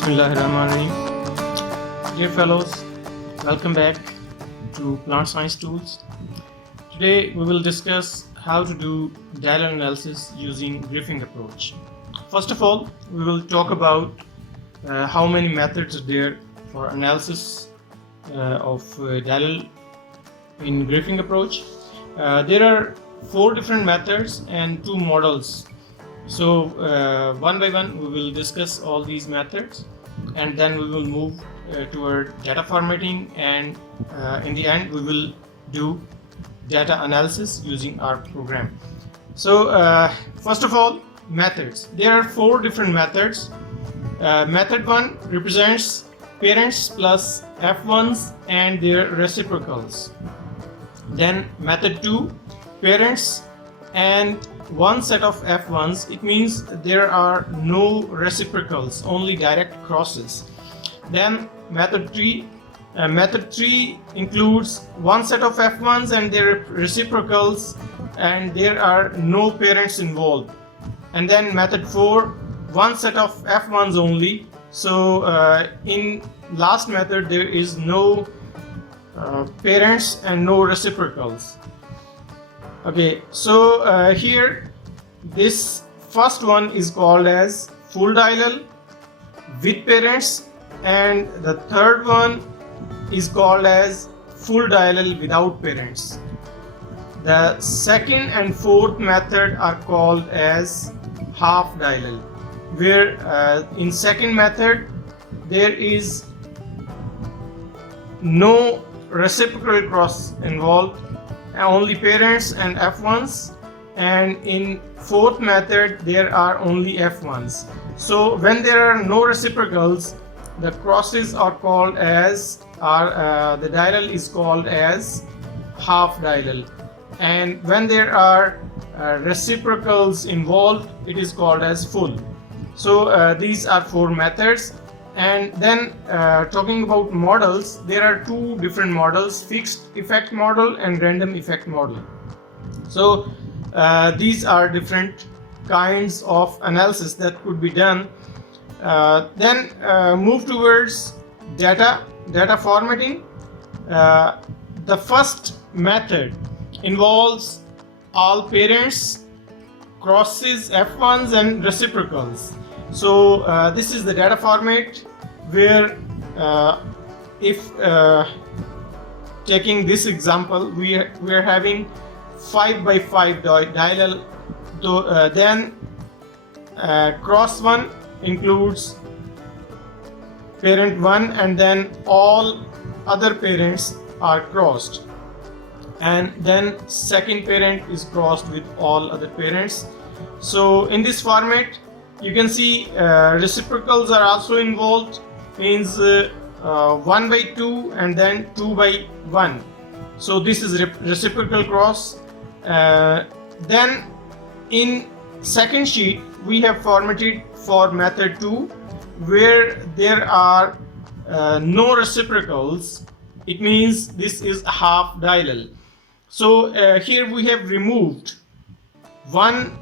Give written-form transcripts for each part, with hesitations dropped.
Bismillahirrahmanirrahim. Dear fellows, welcome back to Plant Science Tools. Today we will discuss how to do diallel analysis using Griffing approach. First of all, we will talk about how many methods are there for analysis of diallel in Griffing approach. There are 4 different methods and 2 models. So one by one we will discuss all these methods, and then we will move toward data formatting, and in the end we will do data analysis using our program. So first of all, methods. There are 4 different methods. Method 1 represents parents plus f1s and their reciprocals. Then method 2, parents and one set of f1s. It means there are no reciprocals, only direct crosses. Then method 3 includes one set of f1s and their reciprocals, and there are no parents involved. And then method 4, one set of f1s only. So in last method there is no parents and no reciprocals. Okay, so here this first one is called as full diallel with parents, and the third one is called as full diallel without parents. The second and fourth method are called as half diallel, where in second method there is no reciprocal cross involved, only parents and f1s, and in fourth method there are only f1s. So when there are no reciprocals, the crosses are called as the diallel is called as half diallel, and when there are reciprocals involved, it is called as full. So these are 4 methods. And then talking about models, there are 2 different models: fixed effect model and random effect model. So these are different kinds of analysis that could be done. Then move towards data formatting. The first method involves all parents, crosses, f1s and reciprocals. So this is the data format, where if taking this example, we are having 5 by 5 diallel. Then cross 1 includes parent 1, and then all other parents are crossed, and then second parent is crossed with all other parents. So in this format you can see reciprocals are also involved, means 1 by 2 and then 2 by 1. So this is reciprocal cross. Then in second sheet we have formatted for method 2, where there are no reciprocals. It means this is a half diallel. So here we have removed 1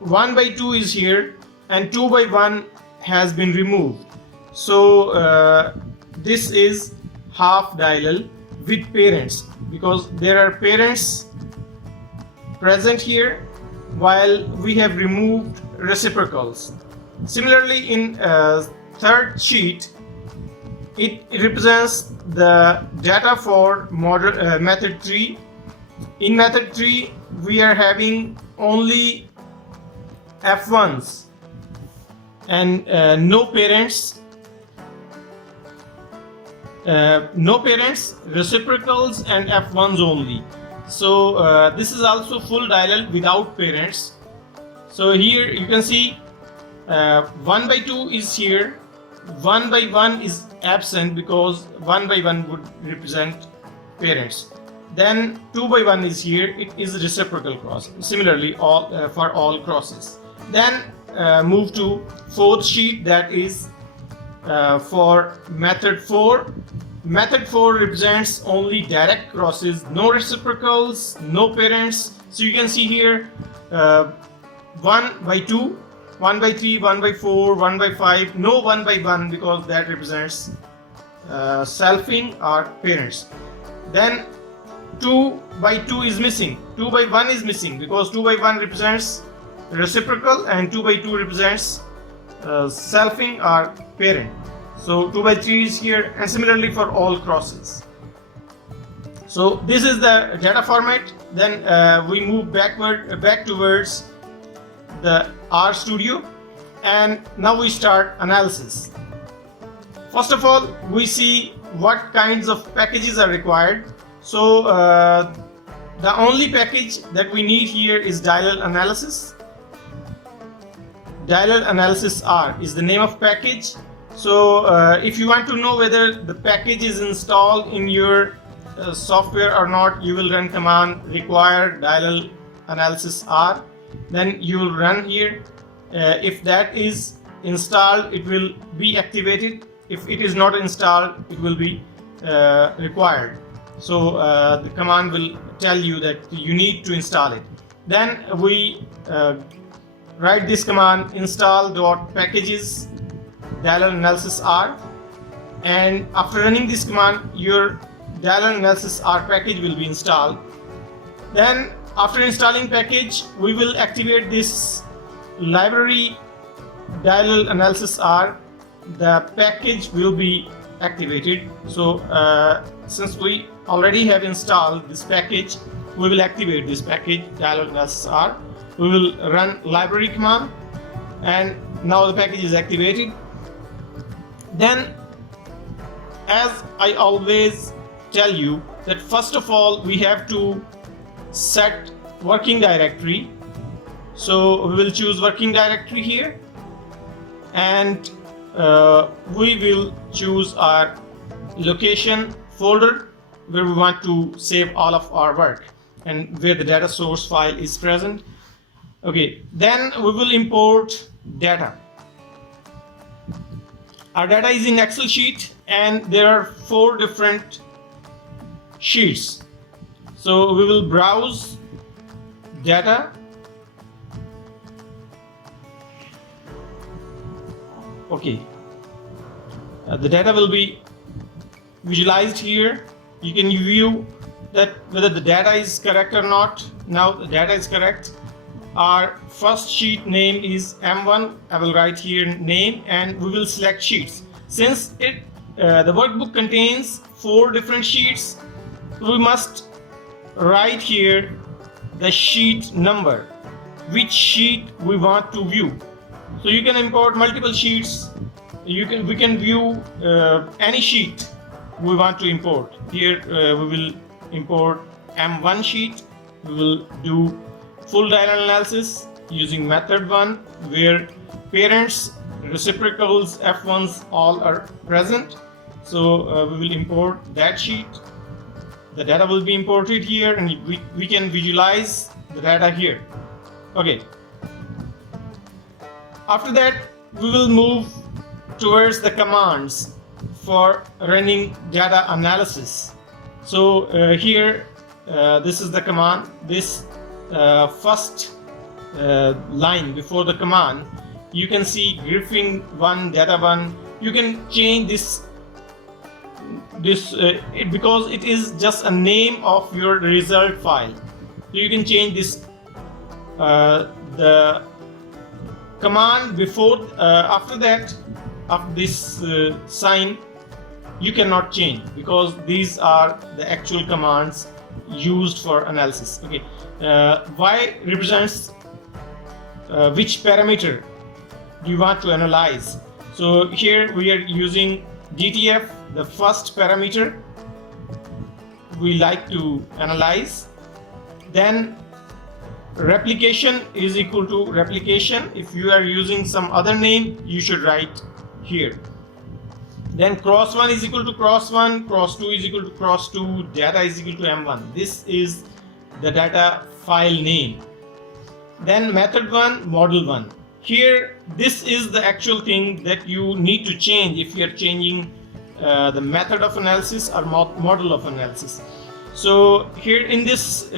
by 2 is here, and 2 by 1 has been removed. So this is half diallel with parents, because there are parents present here while we have removed reciprocals. Similarly, in third sheet it represents the data for method 3. In method 3 we are having only f1s and no parents, reciprocals and f1s only. So this is also full diallel without parents. So here you can see 1 by 2 is here, 1 by 1 is absent because 1 by 1 would represent parents. Then 2 by 1 is here, it is reciprocal cross. Similarly for all crosses. Then move to fourth sheet, that is for method 4. Method 4 represents only direct crosses, no reciprocals, no parents. So you can see here 1 by 2 1 by 3, 1 by 4, 1 by 5, no 1 by 1 because that represents selfing or parents. Then 2 by 2 is missing, 2 by 1 is missing because 2 by 1 represents reciprocal and 2 by 2 represents selfing or parent. So 2 by 3 is here, and similarly for all crosses. So this is the data format. Then we move back towards the RStudio, and now we start analysis. First of all, we see what kinds of packages are required. So the only package that we need here is Diallel Analysis. Diallel Analysis R is the name of package. So if you want to know whether the package is installed in your software or not, you will run command require Diallel Analysis R. Then you will run here. If that is installed, it will be activated. If it is not installed, it will be required. So the command will tell you that you need to install it. Then we write this command install.packages Diallel Analysis R, and after running this command, your Diallel Analysis R package will be installed. Then after installing package, we will activate this library Diallel Analysis R. The package will be activated. So since we already have installed this package, we will activate this package Diallel Analysis R. We will run library command, and now the package is activated. Then, as I always tell you, that first of all we have to set working directory. So we will choose working directory here, and we will choose our location folder where we want to save all of our work and where the data source file is present. Okay, then we will import data. Our data is in Excel sheet, and there are 4 different sheets. So we will browse data. Okay, the data will be visualized here. You can view that whether the data is correct or not. Now the data is correct. Our first sheet name is M1. I will write here name, and we will select sheets. Since the workbook contains 4 different sheets, we must write here the sheet number, which sheet we want to view. So you can import multiple sheets. We can view any sheet we want to import. Here we will import M1 sheet. We will do full diallel analysis using method 1, where parents, reciprocals, F1s all are present. So we will import that sheet. The data will be imported here, and we can visualize the data here. Okay. After that, we will move towards the commands for running data analysis. So here, this is the command. This first line before the command, you can see Griffing 1, data 1. You can change this because it is just a name of your result file. So you can change this the command before after that, after this sign, you cannot change because these are the actual commands used for analysis. Okay, Y represents which parameter do you want to analyze. So here we are using DTF, the first parameter we like to analyze. Then replication is equal to replication. If you are using some other name, you should write here. Then cross 1 is equal to cross 1, cross 2 is equal to cross 2, data is equal to M1. This is the data file name. Then method 1, model 1. Here, this is the actual thing that you need to change if you are changing the method of analysis or model of analysis. So here in this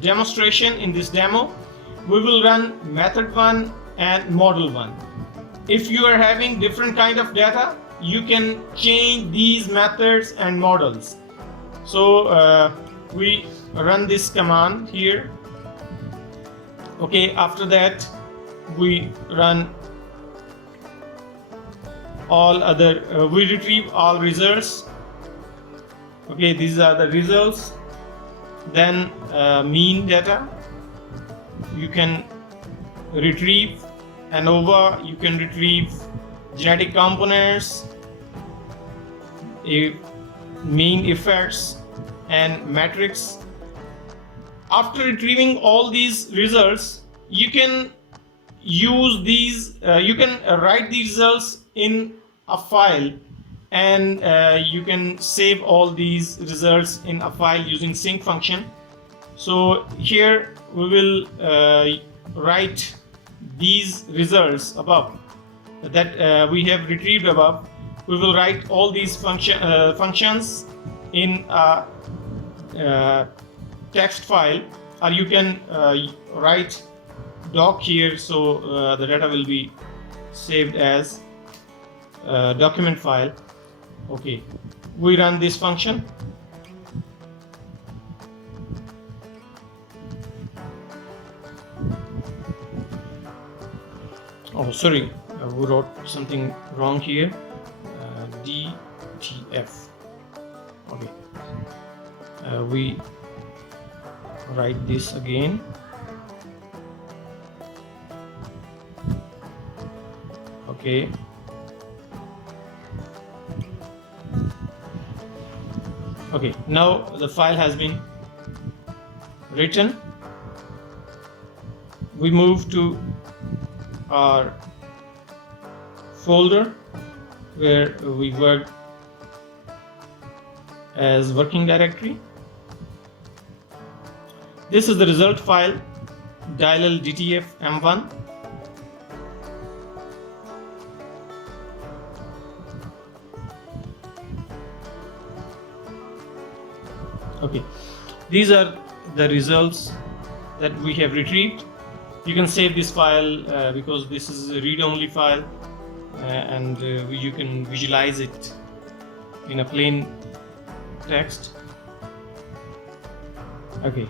demonstration, in this demo, we will run method 1 and model 1. If you are having different kind of data, you can change these methods and models. So we run this command here. Okay, after that we run all other, we retrieve all results. Okay, these are the results. Then mean data you can retrieve, ANOVA you can retrieve, genetic components, mean effects, and matrix. After retrieving all these results, you can use these, you can write these results in a file, and you can save all these results in a file using sync function. So here we will write these results above that we have retrieved above. We will write all these functions in a text file, or you can write doc here, so the data will be saved as document file. Okay, we run this function. Oh, sorry, we wrote something wrong here. DTF. Okay, we write this again. Okay. Okay, now the file has been written. We move to our folder where we work as working directory. This is the result file, Diallel DTF M1. Okay, these are the results that we have retrieved. You can save this file because this is a read-only file, and you can visualize it in a plain text. Okay,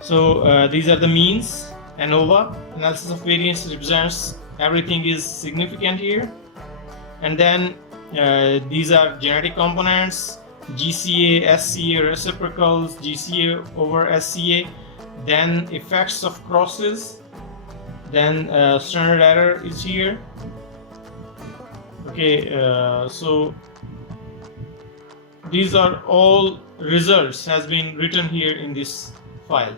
so these are the means. ANOVA, analysis of variance, represents everything is significant here. And then these are genetic components, GCA, SCA, reciprocals, GCA over SCA, then effects of crosses, then standard error is here. Okay, so these are all results has been written here in this file.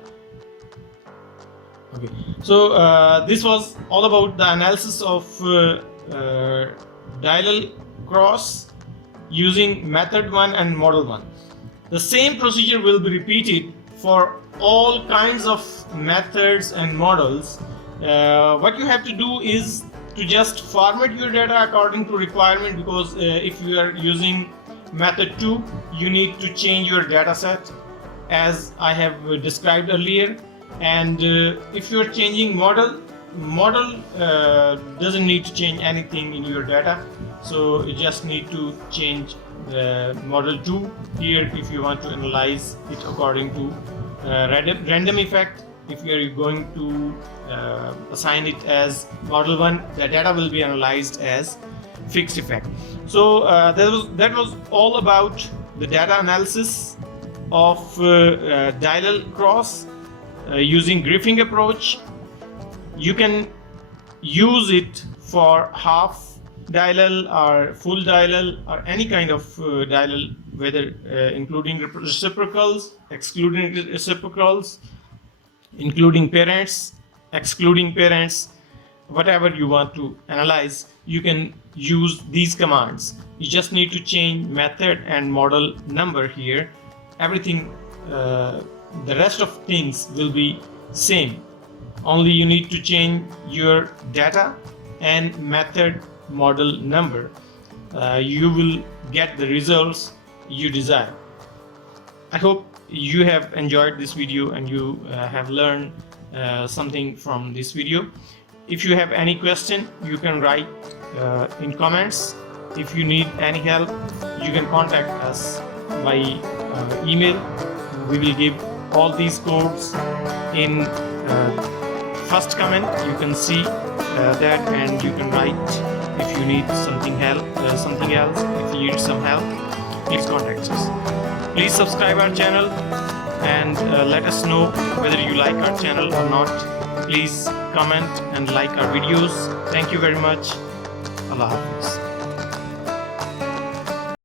Okay, so this was all about the analysis of diallel cross using method 1 and model 1. The same procedure will be repeated for all kinds of methods and models. What you have to do is to just format your data according to requirement, because if you are using method 2, you need to change your data set as I have described earlier. And if you are changing model doesn't need to change anything in your data, so you just need to change model 2 here if you want to analyze it according to random effect. If you are going to assign it as model 1, the data will be analyzed as fixed effect. So that was all about the data analysis of diallel cross using Griffing approach. You can use it for half diallel or full diallel or any kind of diallel, whether including reciprocals, excluding reciprocals, including parents, excluding parents, whatever you want to analyze, you can use these commands. You just need to change method and model number here. Everything, the rest of things will be same. Only you need to change your data and method model number. You will get the results you desire. I hope you have enjoyed this video and you have learned something from this video. If you have any question, you can write in comments. If you need any help, you can contact us by email. We will give all these codes in first comment. You can see that, and you can write if you need something else. If you need some help, please contact us. Please subscribe our channel and let us know whether you like our channel or not. Please comment and like our videos. Thank you very much. Allah Hafiz.